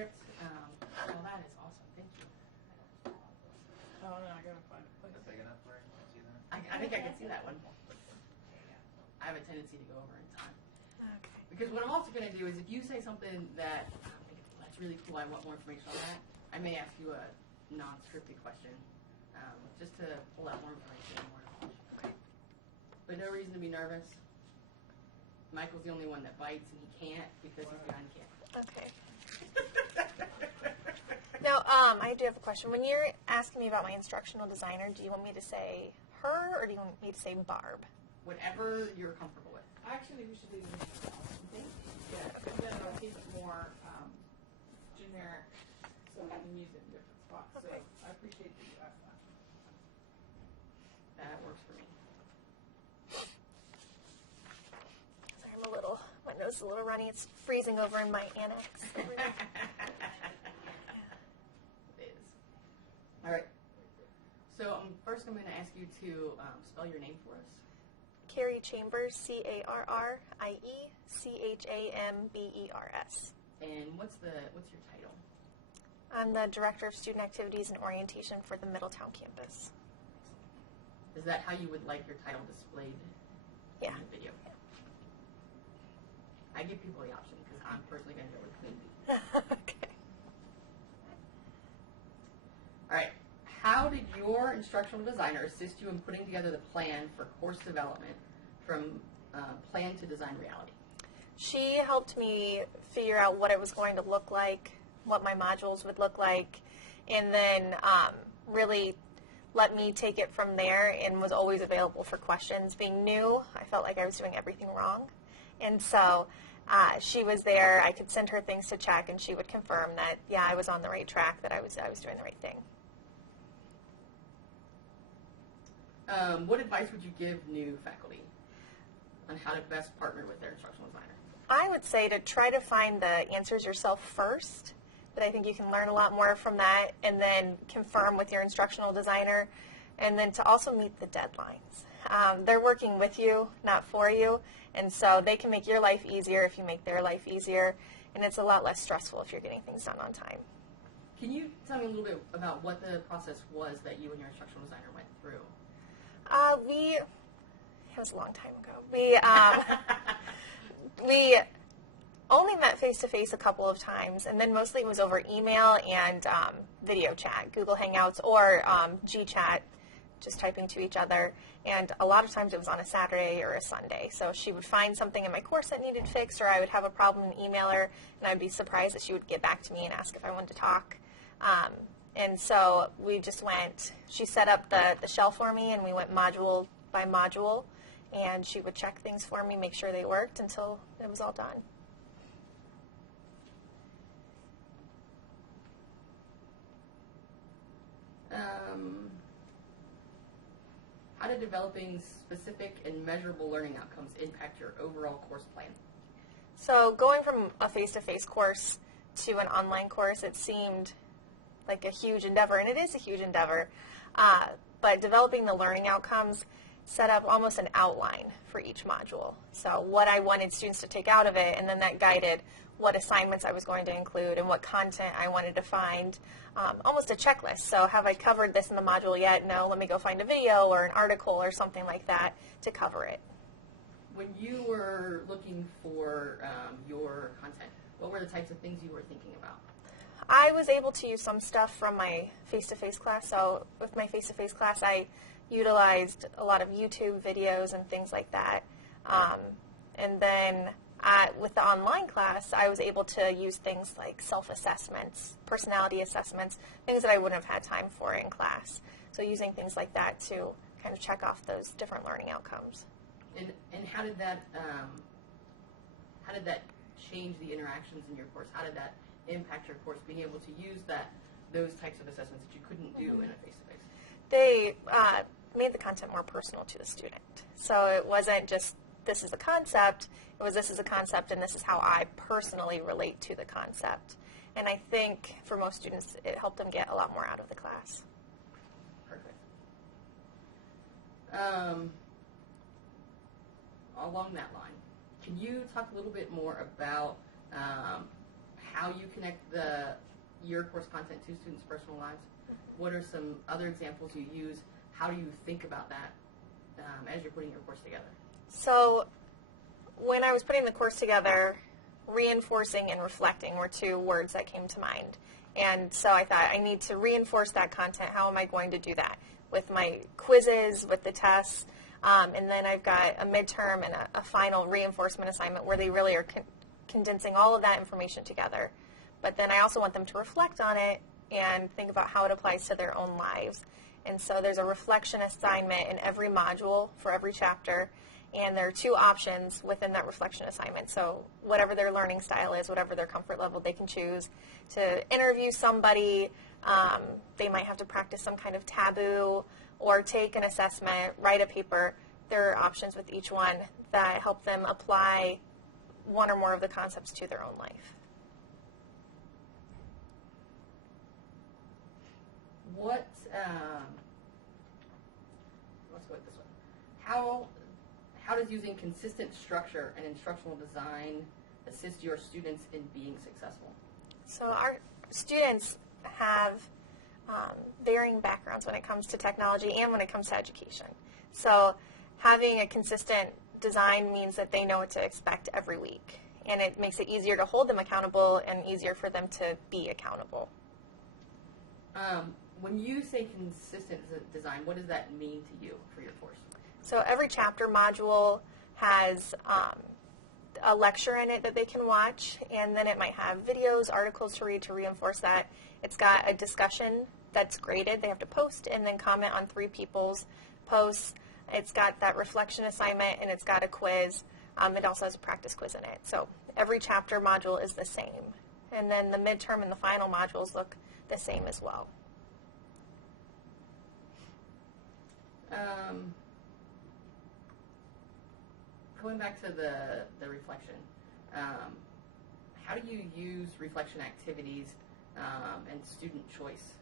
transcript. Well, that is awesome. Thank you. Oh, no, I gotta find a place. Is that big enough for you? Can you see that? I think I can see that one. I have a tendency to go over in time. Okay. Because what I'm also going to do is if you say something that that's really cool, I want more information on that, I may ask you a non-scripted question just to pull out more information and more knowledge. Okay. But no reason to be nervous. Michael's the only one that bites, and he can't because he's behind the camera. Okay. Now, I do have a question. When you're asking me about my instructional designer, do you want me to say her or do you want me to say Barb? Whatever you're comfortable with. Actually, we should leave it. Yeah, and then I'll keep it more generic so we can use it in different spots. Okay. So I appreciate that you asked that. That works for me. Sorry, my nose is a little runny. It's freezing over in my annex. Over there. It is. All right. So first I'm going to ask you to spell your name for us. Carrie Chambers, CarrieChambers. And what's your title? I'm the Director of Student Activities and Orientation for the Middletown campus. Is that how you would like your title displayed Yeah. in the video? Yeah. I give people the option because I'm personally going to go with Queen. Okay. All right. How did your instructional designer assist you in putting together the plan for course development from plan to design reality? She helped me figure out what it was going to look like, what my modules would look like, and then really let me take it from there and was always available for questions. Being new, I felt like I was doing everything wrong. And so she was there. I could send her things to check, and she would confirm that, yeah, I was on the right track, that I was doing the right thing. What advice would you give new faculty on how to best partner with their instructional designer? I would say to try to find the answers yourself first, but I think you can learn a lot more from that, and then confirm with your instructional designer, and then to also meet the deadlines. They're working with you, not for you, and so they can make your life easier if you make their life easier, and it's a lot less stressful if you're getting things done on time. Can you tell me a little bit about what the process was that you and your instructional designer went through? It was a long time ago. We only met face-to-face a couple of times, and then mostly it was over email and video chat, Google Hangouts, or GChat, just typing to each other. And a lot of times it was on a Saturday or a Sunday. So she would find something in my course that needed fixed, or I would have a problem and email her, and I'd be surprised that she would get back to me and ask if I wanted to talk. And so we just went, she set up the shell for me, and we went module by module, and she would check things for me, make sure they worked until it was all done. How did developing specific and measurable learning outcomes impact your overall course plan? So going from a face-to-face course to an online course, it seemed like a huge endeavor, and it is a huge endeavor. But developing the learning outcomes set up almost an outline for each module. So what I wanted students to take out of it, and then that guided what assignments I was going to include and what content I wanted to find, almost a checklist. So have I covered this in the module yet? No, let me go find a video or an article or something like that to cover it. When you were looking for your content, what were the types of things you were thinking about? I was able to use some stuff from my face-to-face class. So with my face-to-face class, I utilized a lot of YouTube videos and things like that. And then with the online class, I was able to use things like self-assessments, personality assessments, things that I wouldn't have had time for in class. So using things like that to kind of check off those different learning outcomes. And how did that change the interactions in your course? How did that impact your course, being able to use those types of assessments that you couldn't do in a face-to-face? They made the content more personal to the student. So it wasn't just this is a concept, it was this is a concept and this is how I personally relate to the concept. And I think for most students it helped them get a lot more out of the class. Perfect. Along that line, can you talk a little bit more about how you connect your course content to students' personal lives? What are some other examples you use? How do you think about that as you're putting your course together? So when I was putting the course together, reinforcing and reflecting were two words that came to mind. And so I thought, I need to reinforce that content. How am I going to do that? With my quizzes, with the tests, and then I've got a midterm and a final reinforcement assignment where they really are condensing all of that information together. But then I also want them to reflect on it and think about how it applies to their own lives. And so there's a reflection assignment in every module for every chapter, and there are two options within that reflection assignment. So whatever their learning style is, whatever their comfort level, they can choose to interview somebody. They might have to practice some kind of taboo or take an assessment, write a paper. There are options with each one that help them apply one or more of the concepts to their own life. Let's go with this one. How does using consistent structure and instructional design assist your students in being successful? So our students have varying backgrounds when it comes to technology and when it comes to education. So having a consistent design means that they know what to expect every week, and it makes it easier to hold them accountable and easier for them to be accountable. When you say consistent design, what does that mean to you for your course? So every chapter module has a lecture in it that they can watch, and then it might have videos, articles to read to reinforce that. It's got a discussion that's graded. They have to post and then comment on 3 people's posts. It's got that reflection assignment, and it's got a quiz. It also has a practice quiz in it. So every chapter module is the same. And then the midterm and the final modules look the same as well. Going back to the reflection, how do you use reflection activities and student choice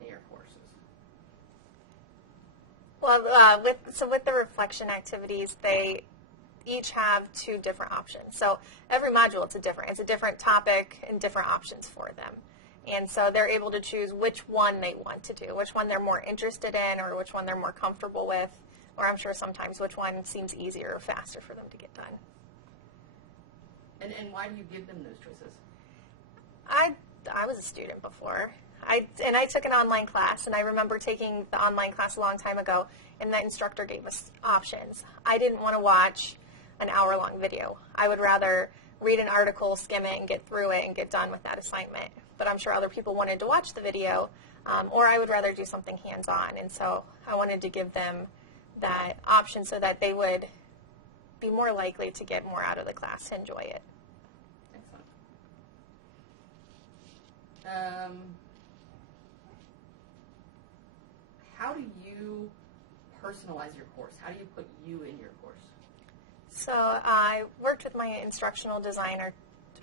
in your courses? Well, with the reflection activities, they each have 2 different options. So every module, it's a different topic and different options for them. And so they're able to choose which one they want to do, which one they're more interested in, or which one they're more comfortable with, or I'm sure sometimes which one seems easier or faster for them to get done. And why do you give them those choices? I was a student before. I took an online class, and I remember taking the online class a long time ago, and the instructor gave us options. I didn't want to watch an hour-long video. I would rather read an article, skim it, and get through it and get done with that assignment. But I'm sure other people wanted to watch the video, or I would rather do something hands-on. And so I wanted to give them that option so that they would be more likely to get more out of the class, to enjoy it. Excellent. How do you personalize your course? How do you put you in your course? So I worked with my instructional designer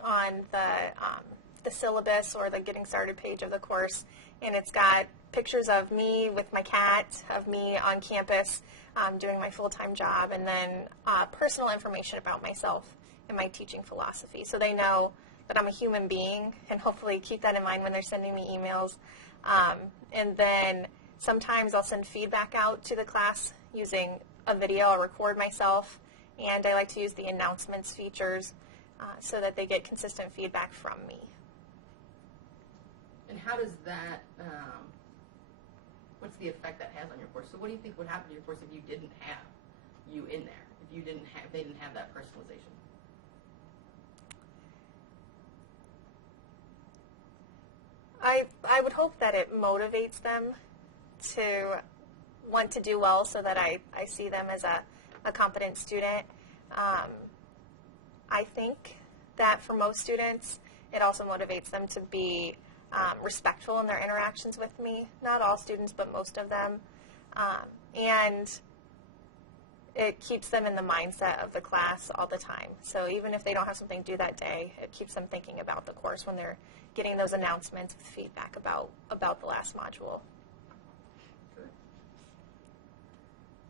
on the syllabus or the getting started page of the course, and it's got pictures of me with my cat, of me on campus doing my full-time job, and then personal information about myself and my teaching philosophy. So they know that I'm a human being, and hopefully keep that in mind when they're sending me emails. And then sometimes I'll send feedback out to the class using a video. I'll record myself, and I like to use the announcements features so that they get consistent feedback from me. And how does that, what's the effect that has on your course? So what do you think would happen to your course if you didn't have you in there, if they didn't have that personalization? I would hope that it motivates them to want to do well, so that I see them as a competent student. I think that for most students, it also motivates them to be respectful in their interactions with me. Not all students, but most of them. And it keeps them in the mindset of the class all the time. So even if they don't have something to do that day, it keeps them thinking about the course when they're getting those announcements with feedback about the last module.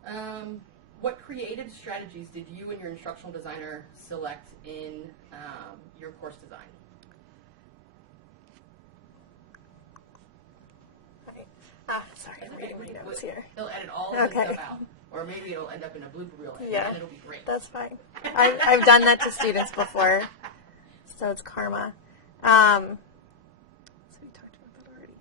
Good. What creative strategies did you and your instructional designer select in your course design? Sorry, I'm reading my notes here. He'll edit all of this Okay. stuff out. Or maybe it'll end up in a blooper reel, and Yeah. then it'll be great. That's fine. I've done that to students before, so it's karma. So we talked about that already.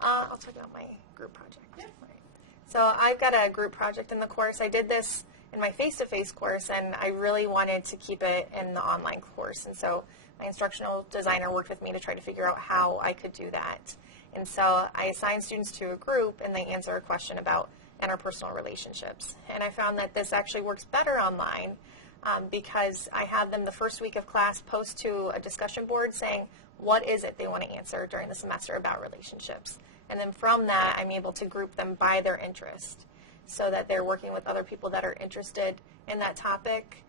I'll talk about my group project. Yeah. Right. So I've got a group project in the course. I did this in my face-to-face course, and I really wanted to keep it in the online course. And so my instructional designer worked with me to try to figure out how I could do that. And so I assigned students to a group, and they answer a question about interpersonal relationships. And I found that this actually works better online because I have them the first week of class post to a discussion board saying, what is it they want to answer during the semester about relationships? And then from that, I'm able to group them by their interest so that they're working with other people that are interested in that topic.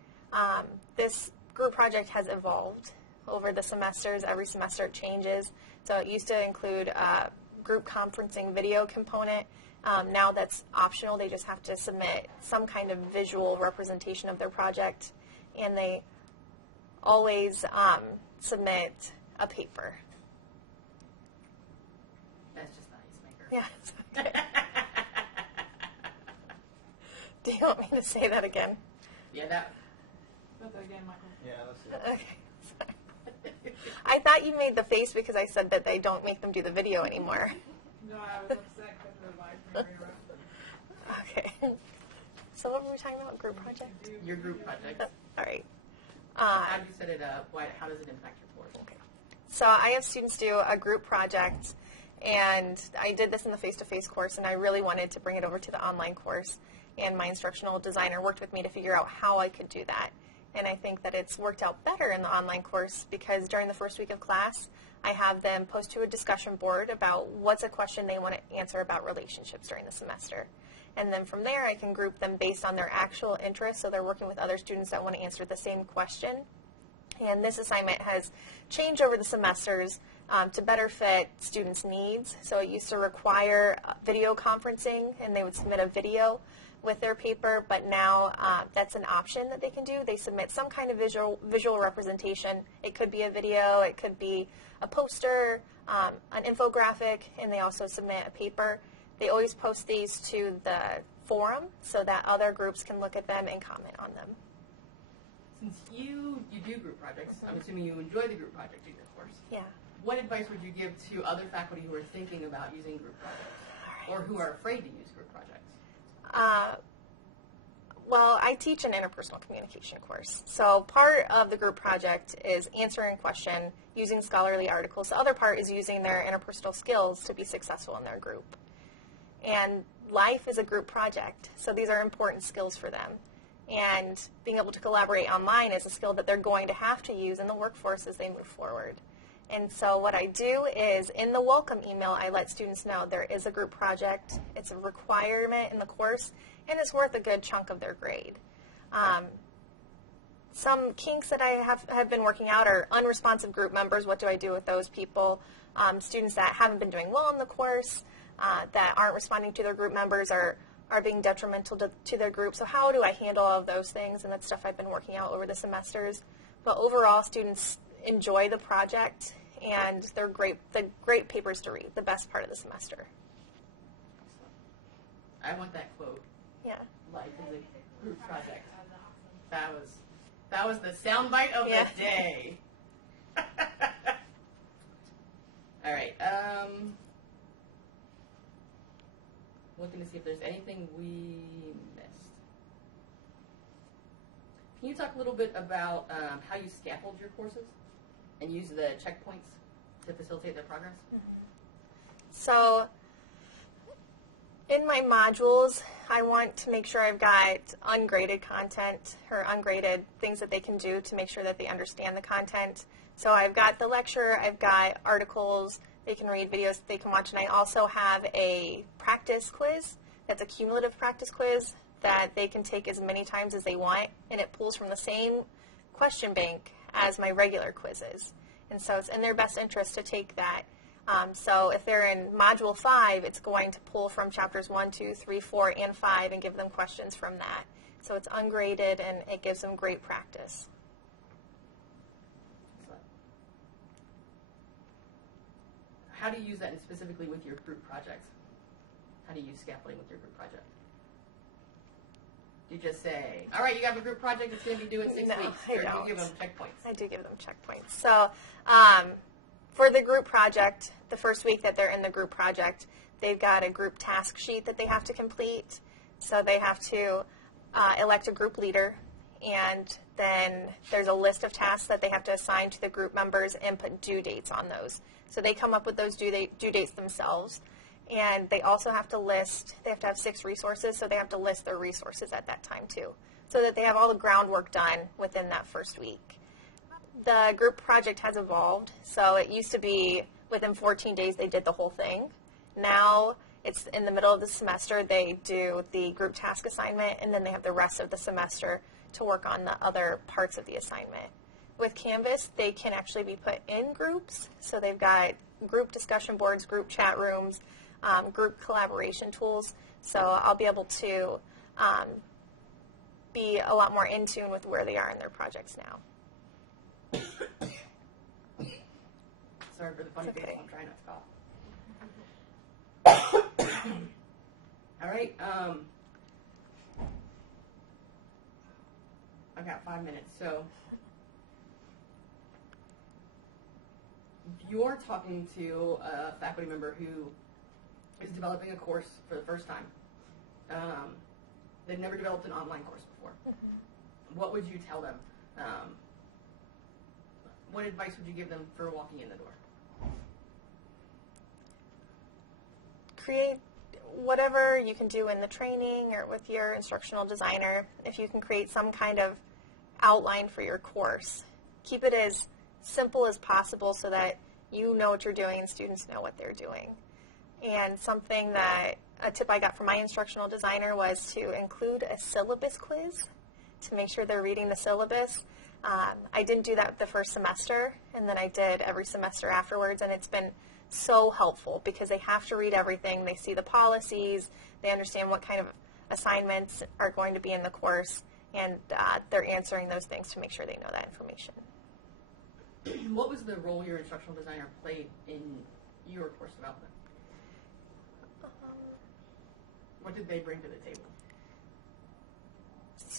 This group project has evolved over the semesters. Every semester it changes. So it used to include a group conferencing video component. Now that's optional. They just have to submit some kind of visual representation of their project. And they always submit a paper. That's just the icemaker. Yeah. It's okay. Do you want me to say that again? Yeah, that. That's it again, Michael. Yeah, that's it. Okay. Sorry. I thought you made the face because I said that they don't make them do the video anymore. No, I was upset because the live stream interrupted. Okay. So what were we talking about? Group project? Your group project. All right. How do you set it up? How does it impact your course? Okay. So I have students do a group project, and I did this in the face-to-face course, and I really wanted to bring it over to the online course. And my instructional designer worked with me to figure out how I could do that. And I think that it's worked out better in the online course because during the first week of class, I have them post to a discussion board about what's a question they want to answer about relationships during the semester. And then from there, I can group them based on their actual interests, so they're working with other students that want to answer the same question. And this assignment has changed over the semesters to better fit students' needs. So it used to require video conferencing, and they would submit a video with their paper, but now that's an option that they can do. They submit some kind of visual representation. It could be a video, it could be a poster, an infographic, and they also submit a paper. They always post these to the forum so that other groups can look at them and comment on them. Since you do group projects, I'm assuming you enjoy the group project in your course. Yeah. What advice would you give to other faculty who are thinking about using group projects or who are afraid to use group projects? Well, I teach an interpersonal communication course. So part of the group project is answering a question using scholarly articles. The other part is using their interpersonal skills to be successful in their group. And life is a group project, so these are important skills for them. And being able to collaborate online is a skill that they're going to have to use in the workforce as they move forward. And so what I do is in the welcome email, I let students know there is a group project. It's a requirement in the course, and it's worth a good chunk of their grade. Some kinks that I have been working out are unresponsive group members. What do I do with those people? Students that haven't been doing well in the course, that aren't responding to their group members, are being detrimental to their group. So how do I handle all of those things? And that's stuff I've been working out over the semesters. But overall, students enjoy the project, and they're great papers to read, the best part of the semester. I want that quote. Yeah. Life is a group project. That was the soundbite of Yeah. the day. All right. Looking to see if there's anything we missed. Can you talk a little bit about how you scaffold your courses and use the checkpoints to facilitate their progress? So in my modules, I want to make sure I've got ungraded content or ungraded things that they can do to make sure that they understand the content. So I've got the lecture, I've got articles, they can read videos they can watch, and I also have a practice quiz that's a cumulative practice quiz that they can take as many times as they want, and it pulls from the same question bank as my regular quizzes. And so it's in their best interest to take that. So if they're in Module 5, it's going to pull from chapters 1, 2, 3, 4, and 5 and give them questions from that. So it's ungraded, and it gives them great practice. how do you use that specifically with your group projects? How do you use scaffolding with your group project? Do you just say, all right, you have a group project, it's going to be due in 6 No, weeks? I Or do don't. you give them checkpoints? I do give them checkpoints. So for the group project, the first week that they're in the group project, they've got a group task sheet that they have to complete. So they have to elect a group leader, and then there's a list of tasks that they have to assign to the group members and put due dates on those. So they come up with those due dates themselves. And they also have to they have to have 6 resources, so they have to list their resources at that time too, so that they have all the groundwork done within that first week. The group project has evolved, so it used to be within 14 days they did the whole thing. Now it's in the middle of the semester, they do the group task assignment, and then they have the rest of the semester to work on the other parts of the assignment. With Canvas, they can actually be put in groups, so they've got group discussion boards, group chat rooms, group collaboration tools, so I'll be able to be a lot more in tune with where they are in their projects now. Sorry for the funny It's face, okay. I'm trying not to cough. All right, I've got 5 minutes, so you're talking to a faculty member who is developing a course for the first time. They've never developed an online course before. What would you tell them? What advice would you give them for walking in the door? Create whatever you can do in the training or with your instructional designer. If you can create some kind of outline for your course, keep it as simple as possible so that you know what you're doing and students know what they're doing. And a tip I got from my instructional designer was to include a syllabus quiz to make sure they're reading the syllabus. I didn't do that the first semester, and then I did every semester afterwards, and it's been so helpful because they have to read everything. They see the policies, they understand what kind of assignments are going to be in the course, and they're answering those things to make sure they know that information. What was the role your instructional designer played in your course development? What did they bring to the table?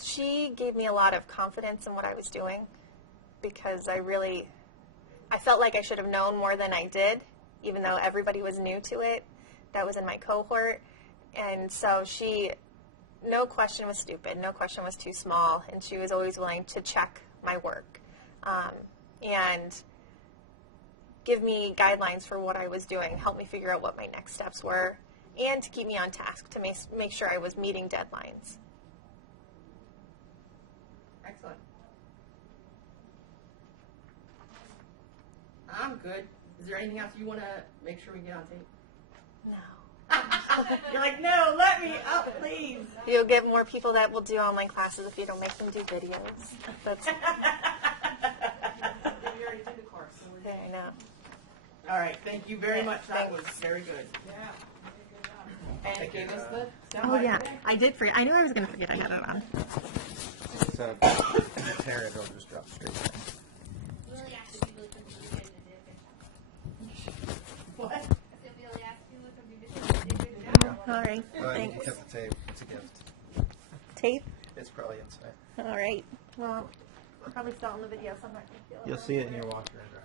She gave me a lot of confidence in what I was doing because I felt like I should have known more than I did, even though everybody was new to it that was in my cohort. And so no question was stupid, no question was too small, and she was always willing to check my work and give me guidelines for what I was doing, help me figure out what my next steps were, and to keep me on task to make sure I was meeting deadlines. Excellent. I'm good. Is there anything else you want to make sure we get on tape? No. You're like, no, let me up, please. You'll get more people that will do online classes if you don't make them do videos. That's, We already did the course, so we're I know. All right, thank you very much. That Thanks. was very good. yeah, you did a good job. And it gave us the Oh, yeah. I did forget. I knew I was going to forget I had it on. So if you tear it, it'll just drop straight down. Really asked if you looked at the video and did a good job. What? I said, really asked if you looked at the video and did a good job. All right. Well, you Thanks. kept the tape. It's a gift. Tape? It's probably inside. All right. Well, probably still on the video somewhere. I can feel it. You'll see it in your washer and dryer.